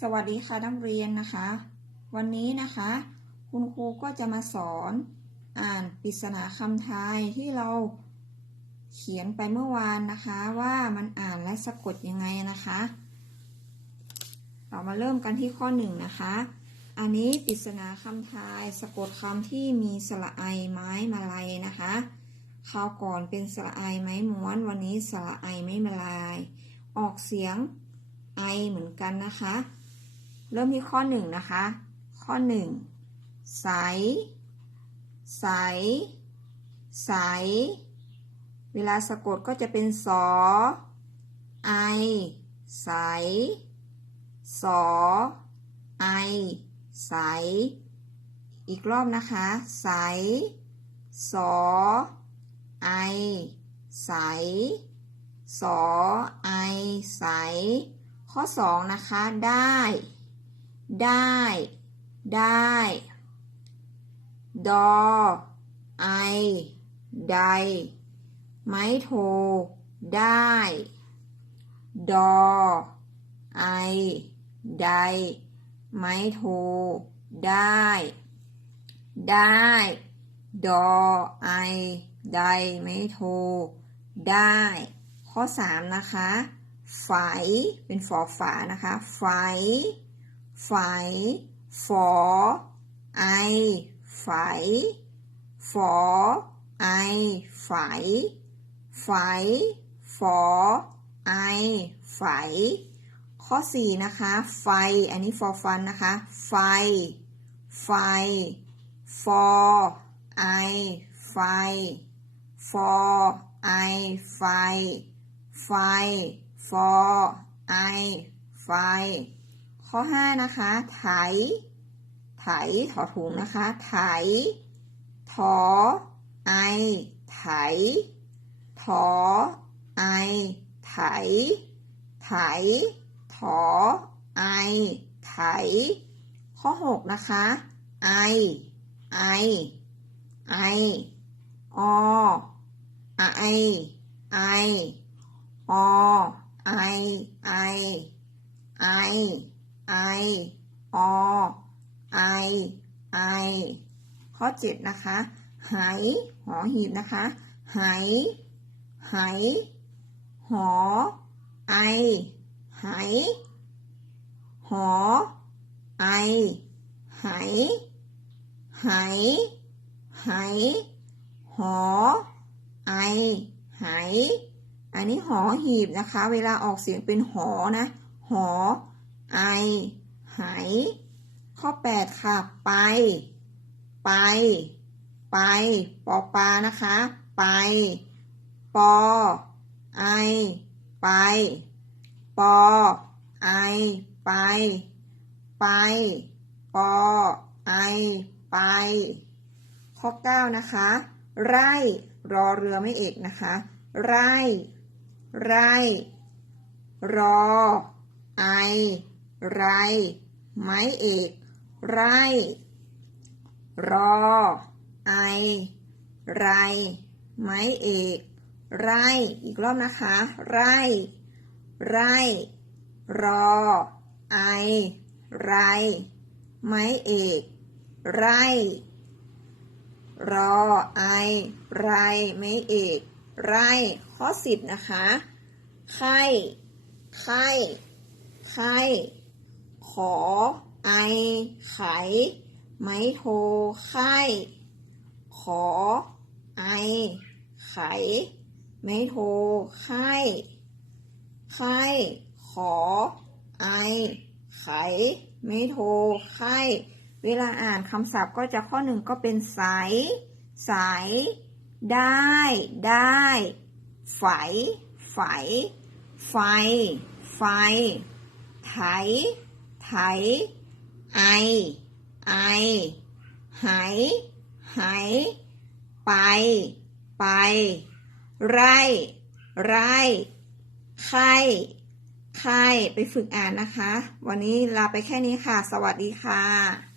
สวัสดีค่ะนักเรียนนะคะ วันนี้นะคะ คุณครูก็จะมาสอนอ่านปริศนาคำทายที่เราเขียนไปเมื่อวานนะคะว่ามันอ่านและสะกดยังไงนะคะ เรามาเริ่มกันที่ข้อหนึ่งนะคะ อันนี้ปริศนาคำทายสะกดคำที่มีสระไอไม้มาลายนะคะคราวก่อนเป็นสระไอไม้ม้วน วันนี้สระไอไม้มาลาย ออกเสียงไอเหมือนกันนะคะ เริ่มที่ข้อหนึ่งนะคะ ข้อหนึ่งใส ใส ใส เวลาสะกดก็จะเป็นสอไอ ใส สอไอ ใส อีกรอบนะคะ ใส สอไอ ใส สอไอ ใส ข้อสองนะคะ ได้ ได้ ได้ ดอ ไอใดไม้โท ได้ ดอ ไอใดไม้โท ได้ ได้ ดอ ไอใดไม้โท ได้ ข้อสามนะคะฝายเป็นฝอฝานะคะฝายฝายฝอ ไอฝายฝอ ไอฝายฝายฝอ ไอฝข้อสี่นะคะ ไฟ อันนี้ฟอฟันนะคะ ไฟ ไฟฟอไอไฟฟอไอไฟ ไฟฟอไอไฟ ข้อห้านะคะ ไถ ไถ ถอถุงนะคะ ไถ ถอ ไอ ไถ ถอ ไอ ไถ ไถ ถอ ไอ ไถ ข้อหกนะคะ ไอ ไอ ไอ อ ไอ ไออไอไอไอไอไอไอข้อเจ็ดนะคะไหหอหีบนะคะไหไหหอไอไหหอไอไหไหไหหอไอไหอันนี้หอหีบนะคะ เวลาออกเสียงเป็นหอนะ หอ ไอ ไห ข้อแปดค่ะ ไป ไป ไป ปอปานะคะ ไป ปอ ไอ ไป ปอ ไอ ไป ไป ปอ ไอ ไป ข้อเก้านะคะ ไร่ รอเรือไม่เอกนะคะ ไร่ ไร่ รอ ไอ ไร ไม้เอก ไร รอ ไอ ไร ไม้เอก ไร อีกรอบนะคะ ไร ไร รอ ไอ ไร ไม้เอก ไร รอ ไอ ไร ไม้เอก ไร ข้อสิบนะคะ ไข่ไข่ไข่ ขอ ไอ ไข ไม้โทไข่ขอ ไอ ไข ไม้โทไข่ไข่ขอ ไอ ไข ไม่โทรไข่เวลาอ่านคำศัพท์ก็จะข้อหนึ่งก็เป็นสายสายได้ ได้ไฝไฝไฟ ไฟ ไถ ไถไอ ไอไหไหไป ไป ไรไรไข่ไข่ไปฝึกอ่านนะคะ วันนี้ลาไปแค่นี้ค่ะ สวัสดีค่ะ